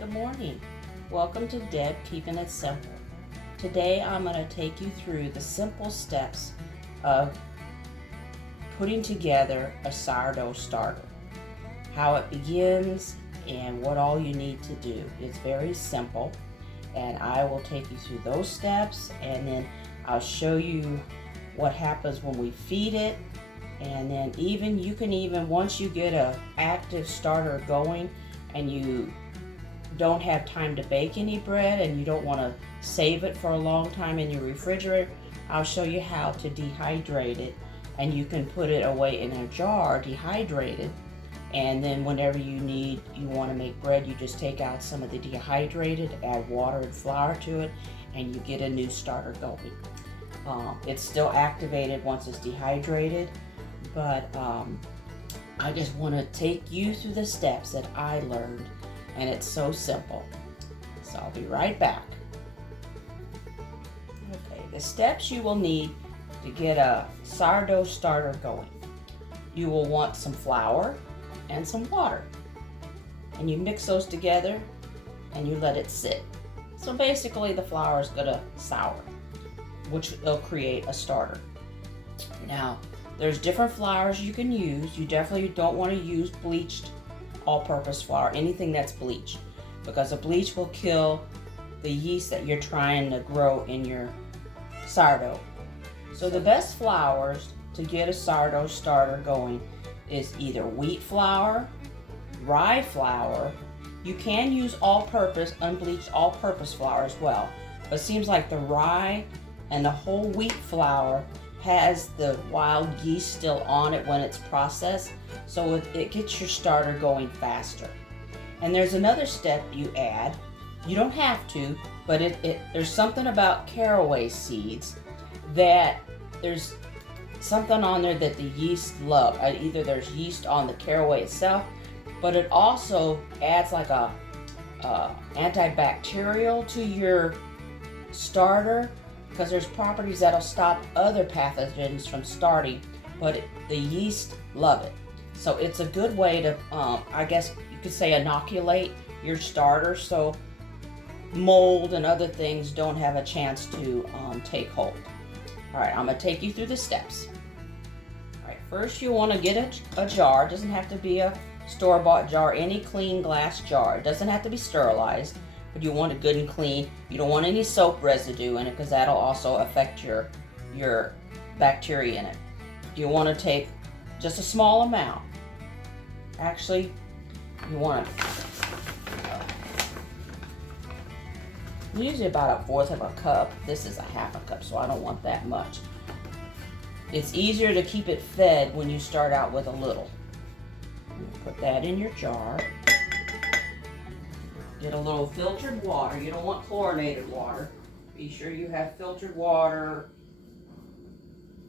Good morning. Welcome to Deb Keeping It Simple. Today I'm going to take you through the simple steps of putting together a sourdough starter. How it begins and what all you need to do. It's very simple, and I will take you through those steps, and then I'll show you what happens when we feed it. And then you can once you get an active starter going and you don't have time to bake any bread and you don't want to save it for a long time in your refrigerator, I'll show you how to dehydrate it, and you can put it away in a jar dehydrated, and then whenever you want to make bread, you just take out some of the dehydrated, add water and flour to it, and you get a new starter going. It's still activated once it's dehydrated, but I just want to take you through the steps that I learned, and it's so simple. So I'll be right back. Okay, the steps you will need to get a sourdough starter going. You will want some flour and some water, and you mix those together and you let it sit. So basically the flour is gonna sour, which will create a starter. Now, there's different flours you can use. You definitely don't want to use bleached all-purpose flour, anything that's bleached, because the bleach will kill the yeast that you're trying to grow in your sourdough. So the best flours to get a sourdough starter going is either wheat flour, rye flour. You can use all-purpose, unbleached all-purpose flour as well, but it seems like the rye and the whole wheat flour has the wild yeast still on it when it's processed, so it gets your starter going faster. And there's another step you add. You don't have to, but there's something about caraway seeds that there's something on there that the yeast love. Either there's yeast on the caraway itself, but it also adds like a antibacterial to your starter, because there's properties that'll stop other pathogens from starting, but the yeast love it. So it's a good way to, I guess you could say, inoculate your starter so mold and other things don't have a chance to take hold. All right, I'm gonna take you through the steps. All right, first you wanna get a jar. It doesn't have to be a store-bought jar, any clean glass jar. It doesn't have to be sterilized, but you want it good and clean. You don't want any soap residue in it, because that'll also affect your bacteria in it. You want to take just a small amount. Actually, you want usually about 1/4 of a cup. This is a 1/2 cup, so I don't want that much. It's easier to keep it fed when you start out with a little. Put that in your jar. Get a little filtered water. You don't want chlorinated water. Be sure you have filtered water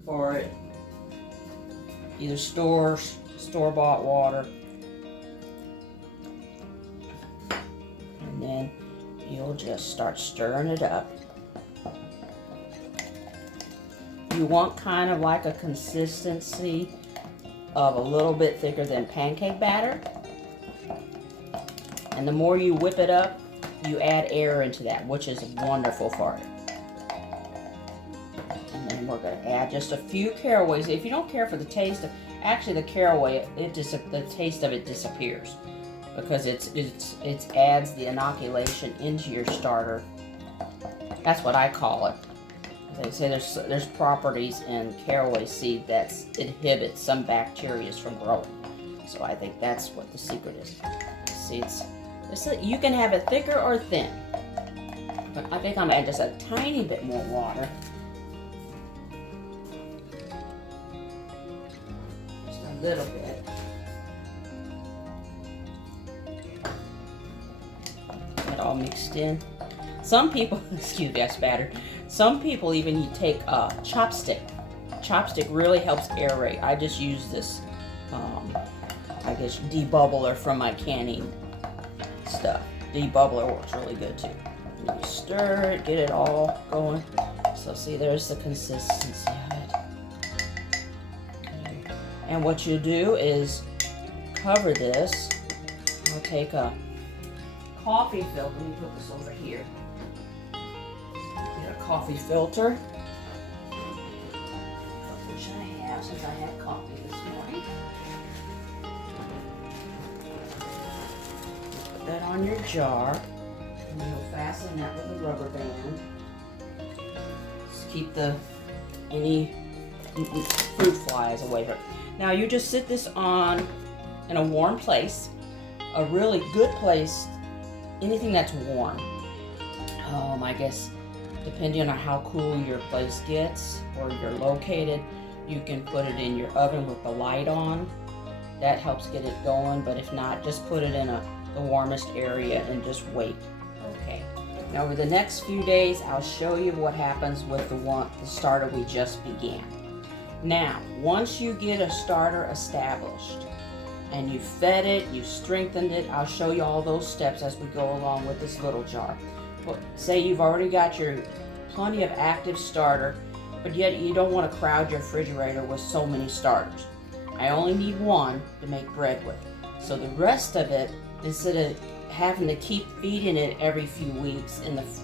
for it. Either store-bought water. And then you'll just start stirring it up. You want kind of like a consistency of a little bit thicker than pancake batter. And the more you whip it up, you add air into that, which is wonderful for it. And then we're going to add just a few caraways. If you don't care for the taste of, actually the caraway, the taste of it disappears, because it adds the inoculation into your starter. That's what I call it. They say there's properties in caraway seed that inhibit some bacteria from growing. So I think that's what the secret is. See, you can have it thicker or thin, but I think I'm gonna add just a tiny bit more water. Just a little bit. Get it all mixed in. Some people, excuse me, I spattered. Some people even take a chopstick. Chopstick really helps aerate. I just use this, I guess, debubbler from my canning stuff. Debubbler works really good too. You stir it, get it all going. So see, there's the consistency of it. And what you do is cover this. I'll take a coffee filter. Let me put this over here. Get a coffee filter, which I have since I had coffee this morning. Put that on your jar, and you'll fasten that with a rubber band. Just keep any fruit flies away from it. Now you just sit this on in a warm place, a really good place, anything that's warm. I guess depending on how cool your place gets or you're located, you can put it in your oven with the light on. That helps get it going, but if not, just put it in the warmest area and just wait. Okay. Now over the next few days, I'll show you what happens with the starter we just began. Now, once you get a starter established and you fed it, you strengthened it, I'll show you all those steps as we go along with this little jar. But say you've already got your plenty of active starter, but yet you don't want to crowd your refrigerator with so many starters. I only need one to make bread with. So the rest of it, instead of having to keep feeding it every few weeks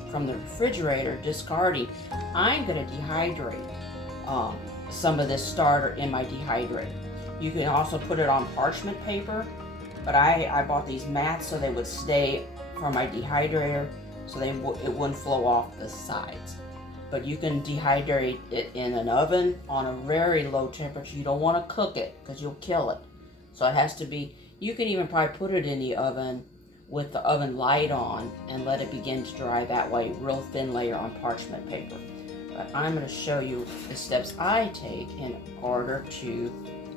from the refrigerator, discarding, I'm going to dehydrate some of this starter in my dehydrator. You can also put it on parchment paper, but I bought these mats so they would stay for my dehydrator, so it wouldn't flow off the sides. But you can dehydrate it in an oven on a very low temperature. You don't want to cook it because you'll kill it. So it has to be, you can even probably put it in the oven with the oven light on and let it begin to dry that way, real thin layer on parchment paper. But I'm going to show you the steps I take in order to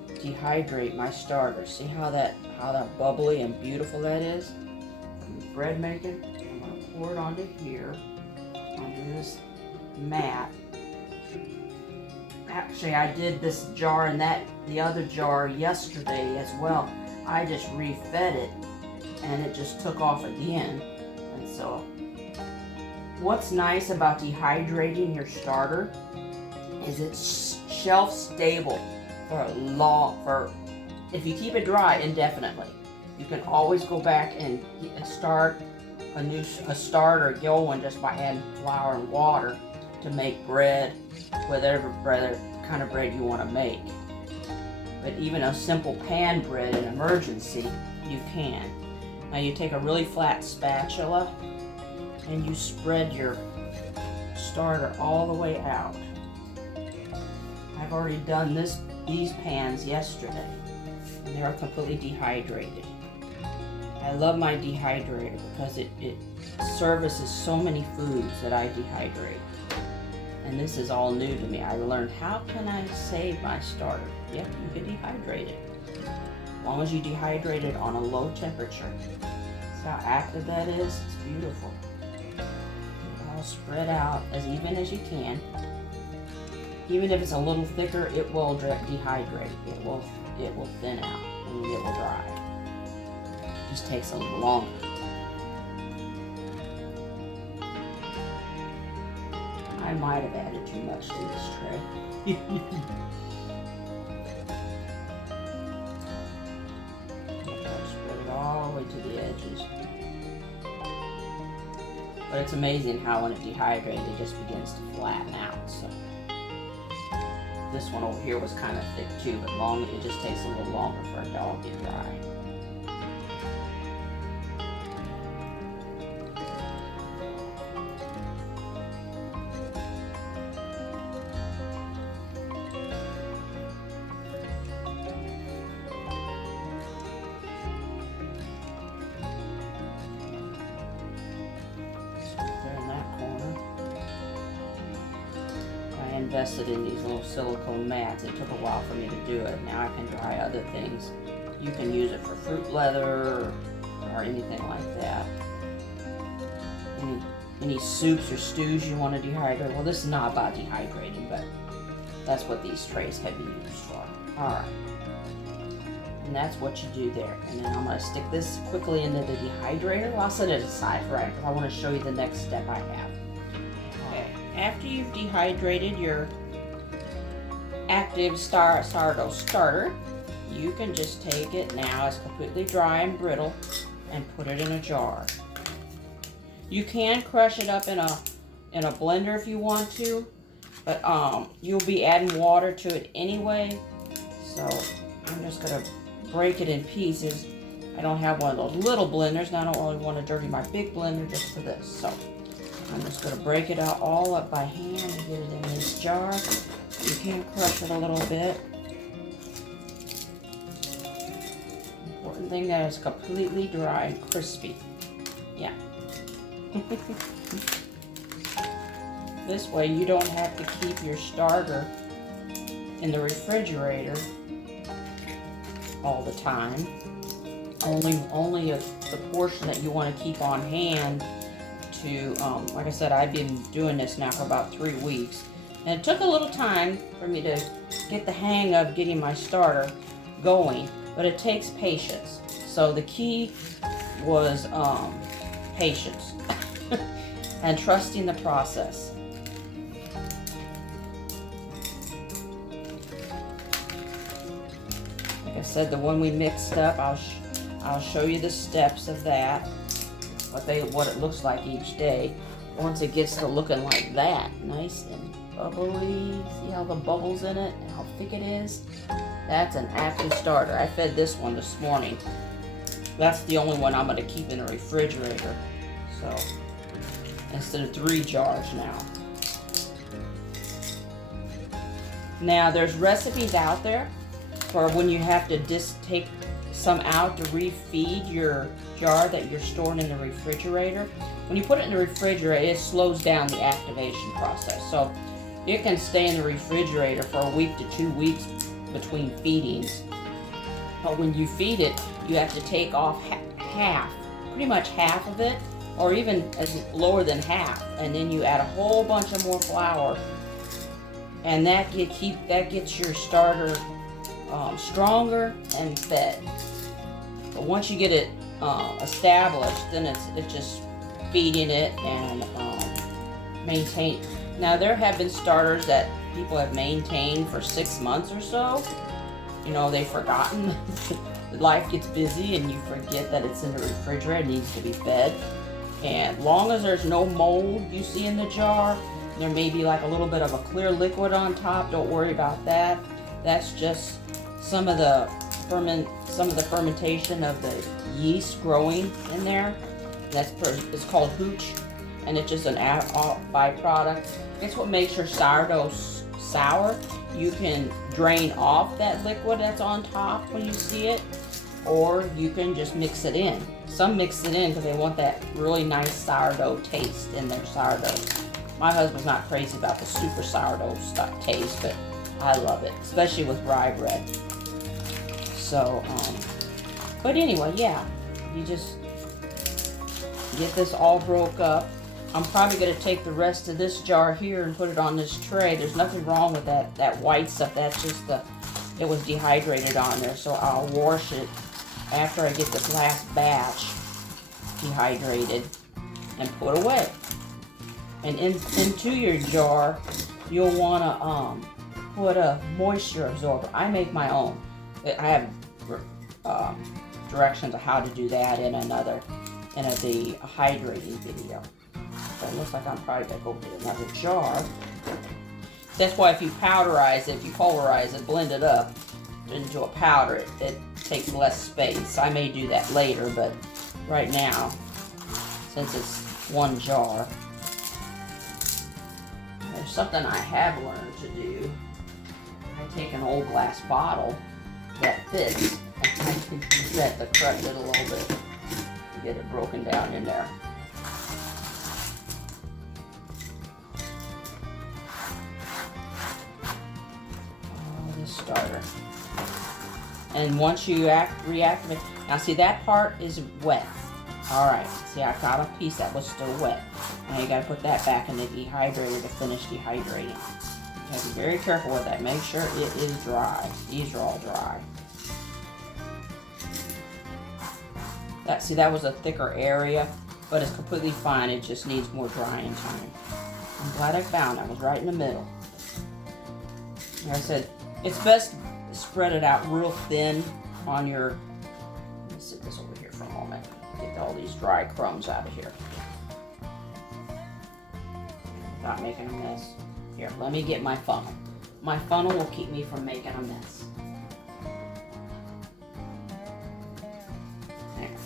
dehydrate my starter. See how that bubbly and beautiful that is? From bread making. I'm going to pour it onto here, onto this mat. Actually, I did this jar and the other jar yesterday as well. I just refed it and it just took off again. And so what's nice about dehydrating your starter is it's shelf stable for if you keep it dry indefinitely. You can always go back and start a starter going just by adding flour and water to make bread, whatever kind of bread you want to make. But even a simple pan bread in emergency, you can. Now you take a really flat spatula and you spread your starter all the way out. I've already done these pans yesterday, and they're completely dehydrated. I love my dehydrator because it services so many foods that I dehydrate. And this is all new to me. I learned, how can I save my starter? Yep, you can dehydrate it. As long as you dehydrate it on a low temperature. See how active that is? It's beautiful. All spread out as even as you can. Even if it's a little thicker, it will dehydrate. It will thin out and it will dry. It just takes a little longer. I might have added too much to this tray. Spread it all the way to the edges. But it's amazing how when it dehydrates, it just begins to flatten out. So this one over here was kind of thick too, but it just takes a little longer for it to all get dry. Invested in these little silicone mats. It took a while for me to do it. Now I can dry other things. You can use it for fruit leather or anything like that. Any soups or stews you want to dehydrate. Well, this is not about dehydrating, but that's what these trays have been used for. Alright. And that's what you do there. And then I'm going to stick this quickly into the dehydrator. Well, I'll set it aside for right, because I want to show you the next step I have. After you've dehydrated your active sourdough starter, you can just take it now, it's completely dry and brittle, and put it in a jar. You can crush it up in a blender if you want to, but you'll be adding water to it anyway. So I'm just gonna break it in pieces. I don't have one of those little blenders, and I don't really want to dirty my big blender just for this. So I'm just gonna break it out all up by hand and get it in this jar. You can crush it a little bit. Important thing that it's completely dry and crispy. Yeah. This way you don't have to keep your starter in the refrigerator all the time. Only the portion that you want to keep on hand to, like I said, I've been doing this now for about 3 weeks. And it took a little time for me to get the hang of getting my starter going, but it takes patience. So the key was patience and trusting the process. Like I said, the one we mixed up, I'll show you the steps of that, what it looks like each day. Once it gets to looking like that, nice and bubbly. See how the bubbles in it and how thick it is? That's an active starter. I fed this one this morning. That's the only one I'm going to keep in the refrigerator. So instead of 3 jars now. Now there's recipes out there for when you have to just take some out to refeed your jar that you're storing in the refrigerator. When you put it in the refrigerator, it slows down the activation process. So it can stay in the refrigerator for a week to 2 weeks between feedings. But when you feed it, you have to take off half, pretty much half of it, or even as lower than half, and then you add a whole bunch of more flour, and that gets your starter stronger and fed. But once you get it established, then it's just feeding it and maintain. Now there have been starters that people have maintained for 6 months or so. You know, they've forgotten. Life gets busy and you forget that it's in the refrigerator, it needs to be fed. And long as there's no mold you see in the jar, there may be like a little bit of a clear liquid on top, don't worry about that. That's just some of the fermentation of the yeast growing in there. It's called hooch, and it's just an byproduct. It's what makes your sourdough sour. You can drain off that liquid that's on top when you see it, or you can just mix it in. Some mix it in because they want that really nice sourdough taste in their sourdough. My husband's not crazy about the super sourdough taste, but I love it, especially with rye bread. So, but anyway, yeah, you just get this all broke up. I'm probably going to take the rest of this jar here and put it on this tray. There's nothing wrong with that white stuff. That's just it was dehydrated on there. So I'll wash it after I get this last batch dehydrated and put away. And into your jar, you'll want to put a moisture absorber. I make my own. I have directions of how to do that in the hydrating video. So it looks like I'm probably going to go get another jar. That's why if you pulverize it, blend it up into a powder, it takes less space. I may do that later, but right now, since it's one jar, there's something I have learned to do. I take an old glass bottle that fits, and I can use that to crush it a little bit to get it broken down in there. Starter. And once you reactivate, now see that part is wet. Alright, see I got a piece that was still wet. Now you gotta put that back in the dehydrator to finish dehydrating. You have to be very careful with that. Make sure it is dry. These are all dry. That was a thicker area, but it's completely fine. It just needs more drying time. I'm glad I found it. I was right in the middle. Like I said, it's best to spread it out real thin on your, let me sit this over here for a moment, get all these dry crumbs out of here. without making a mess. Here, let me get my funnel. My funnel will keep me from making a mess. There.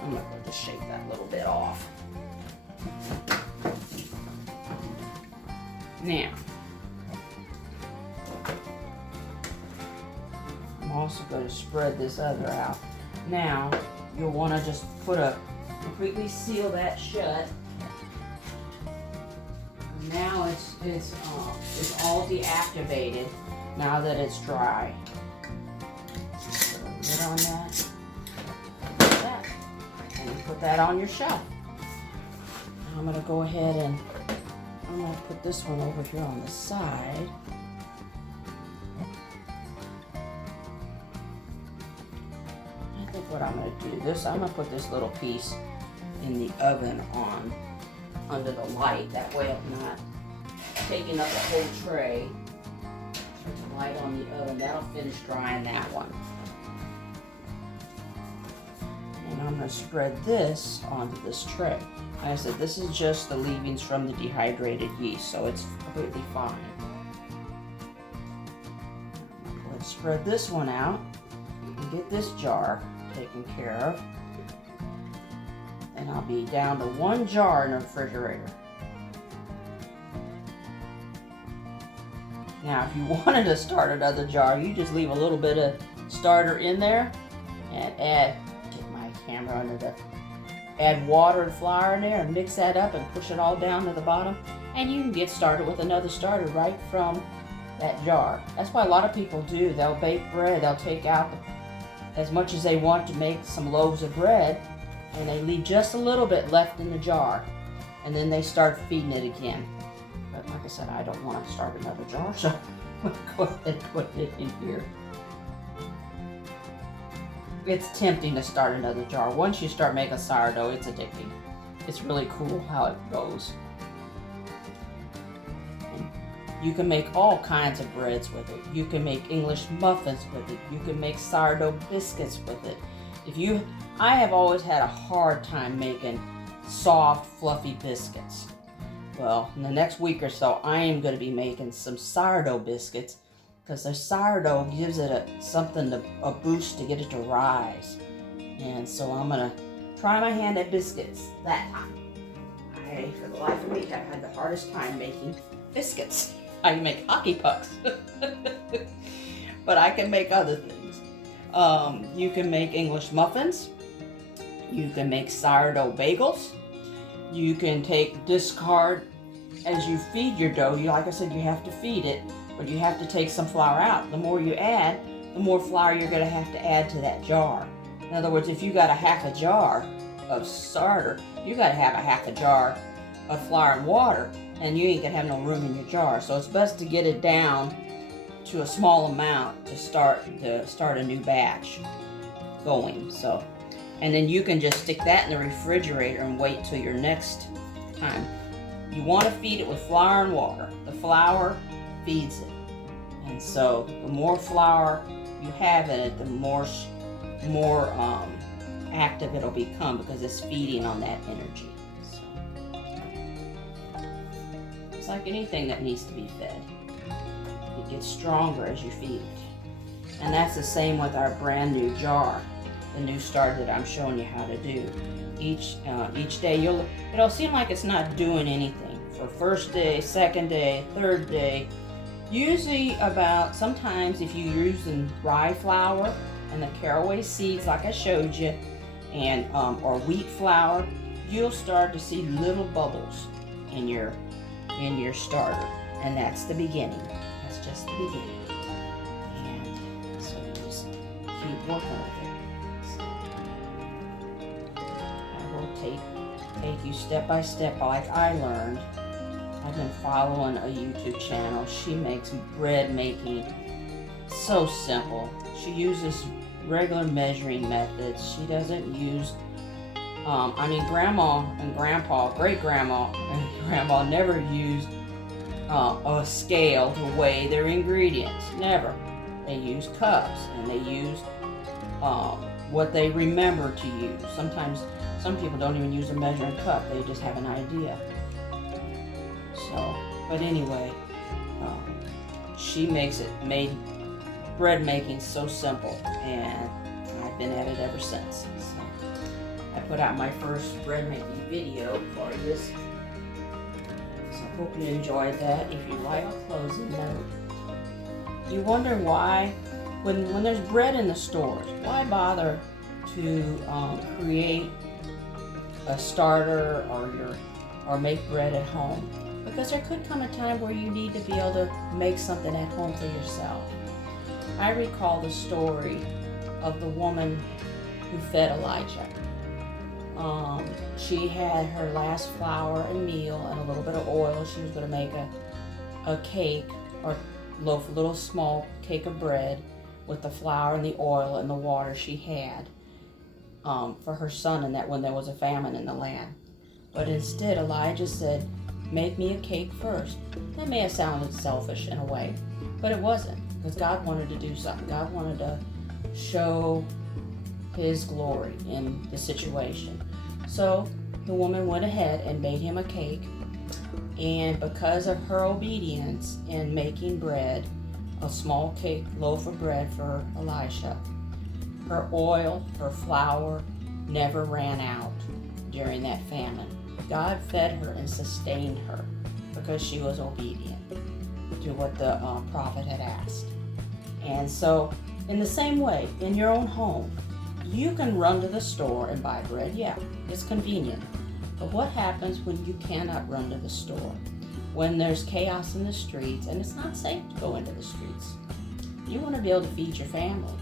I'm going to just shake that little bit off. Now, I'm also going to spread this other out. Now, you'll want to just completely seal that shut. Now it's all deactivated now that it's dry. Put a lid on that. Like that. And you put that on your shelf. Now I'm going to go ahead and I'm going to put this one over here on the side. I think what I'm going to do I'm going to put this little piece in the oven under the light. That way I'm not taking up a whole tray. Put the light on the oven. That'll finish drying that one. And I'm going to spread this onto this tray. Like I said, this is just the leavings from the dehydrated yeast, so it's completely fine. Let's spread this one out and get this jar taken care of. And I'll be down to 1 jar in the refrigerator. Now, if you wanted to start another jar, you just leave a little bit of starter in there and get my camera under the add water and flour in there and mix that up and push it all down to the bottom. And you can get started with another starter right from that jar. That's why a lot of people do. They'll bake bread. They'll take out as much as they want to make some loaves of bread, and they leave just a little bit left in the jar. And then they start feeding it again. But like I said, I don't want to start another jar, so I'm going to go ahead and put it in here. It's tempting to start another jar. Once you start making sourdough, it's addicting. It's really cool how it goes. And you can make all kinds of breads with it. You can make English muffins with it. You can make sourdough biscuits with it. I have always had a hard time making soft, fluffy biscuits. Well, in the next week or so, I am going to be making some sourdough biscuits, because the sourdough gives it a boost to get it to rise. And so I'm going to try my hand at biscuits that time. I, for the life of me, have had the hardest time making biscuits. I can make hockey pucks, but I can make other things. You can make English muffins. You can make sourdough bagels. You can discard as you feed your dough. Like I said, you have to feed it. But you have to take some flour out. The more you add, the more flour you're going to have to add to that jar. In other words, if you got a half a jar of starter, you got to have a half a jar of flour and water, and you ain't going to have no room in your jar. So it's best to get it down to a small amount to start a new batch going. So, and then you can just stick that in the refrigerator and wait till your next time. You want to feed it with flour and water. The flour feeds it, and so the more flour you have in it, the more active it'll become, because it's feeding on that energy. So it's like anything that needs to be fed. It gets stronger as you feed it, and that's the same with our brand new jar, the new starter that I'm showing you how to do. Each day it'll seem like it's not doing anything for first day, second day, third day. Usually sometimes if you're using rye flour and the caraway seeds like I showed you, and or wheat flour, you'll start to see little bubbles in your starter, and that's the beginning. That's just the beginning. And so you just keep working with it. So I will take you step by step like I learned. I've been following a YouTube channel. She makes bread making so simple. She uses regular measuring methods. She doesn't use, Grandma and Grandpa, great-grandma and Grandma never used a scale to weigh their ingredients. Never. They use cups, and they use what they remember to use. Sometimes some people don't even use a measuring cup. They just have an idea. So, but anyway, she made bread making so simple, and I've been at it ever since. So I put out my first bread making video for this. So I hope you enjoyed that. If you like a closing note, you wonder why, when there's bread in the stores, why bother to create a starter or make bread at home? Because there could come a time where you need to be able to make something at home for yourself. I recall the story of the woman who fed Elijah. She had her last flour and meal and a little bit of oil. She was going to make a cake or loaf, a little small cake of bread with the flour and the oil and the water she had for her son, and that when there was a famine in the land. But instead, Elijah said, "Make me a cake first." That may have sounded selfish in a way, but it wasn't, because God wanted to do something. God wanted to show His glory in the situation. So the woman went ahead and made him a cake, and because of her obedience in making bread, a small cake loaf of bread for Elisha, her oil, her flour never ran out during that famine. God fed her and sustained her because she was obedient to what the prophet had asked. And so, in the same way, in your own home, you can run to the store and buy bread. Yeah, it's convenient. But what happens when you cannot run to the store? When there's chaos in the streets and it's not safe to go into the streets. You want to be able to feed your family.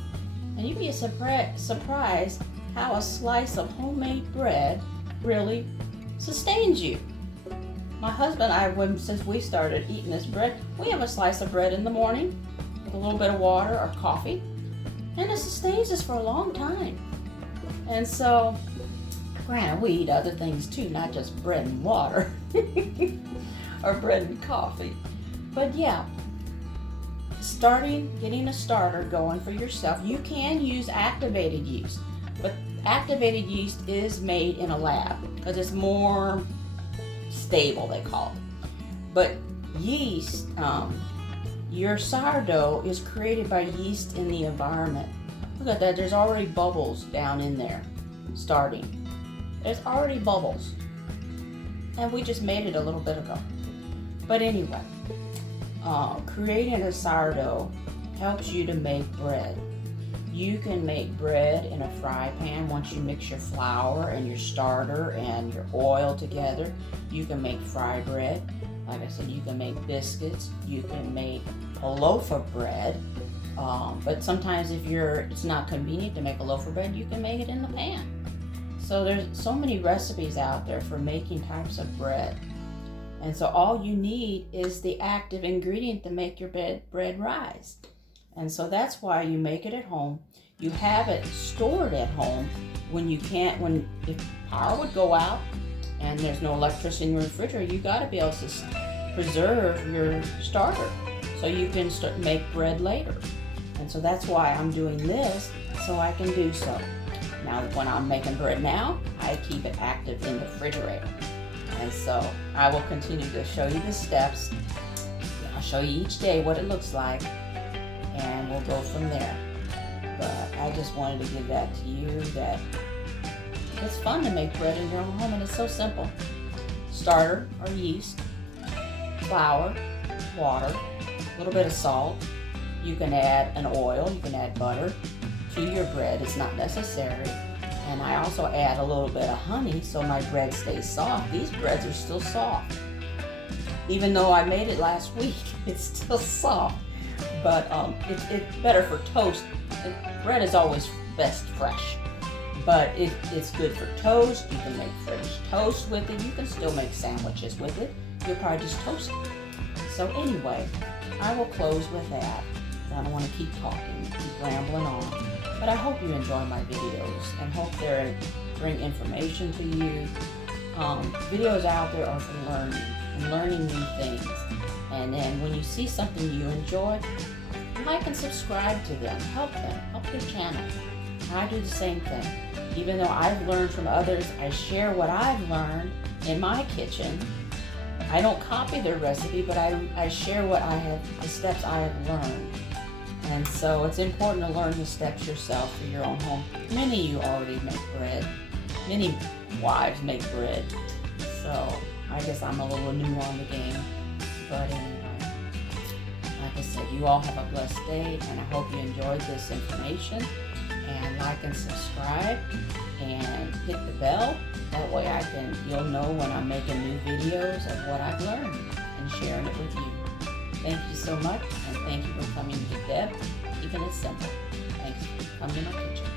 And you'd be surprised how a slice of homemade bread really sustains you. My husband and I, since we started eating this bread, we have a slice of bread in the morning with a little bit of water or coffee, and it sustains us for a long time. And so, granted, we eat other things too, not just bread and water or bread and coffee. But yeah, getting a starter going for yourself. You can use activated yeast, but activated yeast is made in a lab because it's more stable, they call it. But yeast, your sourdough is created by yeast in the environment. Look at that, there's already bubbles down in there starting. There's already bubbles. And we just made it a little bit ago. But anyway, creating a sourdough helps you to make bread. You can make bread in a fry pan once you mix your flour and your starter and your oil together. You can make fry bread. Like I said, you can make biscuits. You can make a loaf of bread. But sometimes if it's not convenient to make a loaf of bread, you can make it in the pan. So there's so many recipes out there for making types of bread. And so all you need is the active ingredient to make your bread rise. And so that's why you make it at home. You have it stored at home if power would go out and there's no electricity in your refrigerator, you got to be able to preserve your starter so you can make bread later. And so that's why I'm doing this, so I can do so. Now, when I'm making bread now, I keep it active in the refrigerator. And so I will continue to show you the steps. I'll show you each day what it looks like, and we'll go from there. But I just wanted to give that to you, that it's fun to make bread in your own home, and it's so simple. Starter or yeast, flour, water, a little bit of salt. You can add an oil, you can add butter to your bread. It's not necessary. And I also add a little bit of honey so my bread stays soft. These breads are still soft. Even though I made it last week, it's still soft. But it's better for toast. Bread is always best fresh. But it's good for toast. You can make French toast with it. You can still make sandwiches with it. You'll probably just toast it. So anyway, I will close with that. I don't want to keep talking, keep rambling on. But I hope you enjoy my videos and hope they bring information to you. Videos out there are for learning and learning new things. And then when you see something you enjoy, like and subscribe to them. Help them. Help their channel. And I do the same thing. Even though I've learned from others, I share what I've learned in my kitchen. I don't copy their recipe, but I share the steps I have learned. And so it's important to learn the steps yourself for your own home. Many of you already make bread. Many wives make bread. So I guess I'm a little new on the game. But anyway, like I said, you all have a blessed day, and I hope you enjoyed this information. And like and subscribe and hit the bell. That way you'll know when I'm making new videos of what I've learned and sharing it with you. Thank you so much, and thank you for coming to Deb. Keeping it simple. Thanks for coming to my kitchen.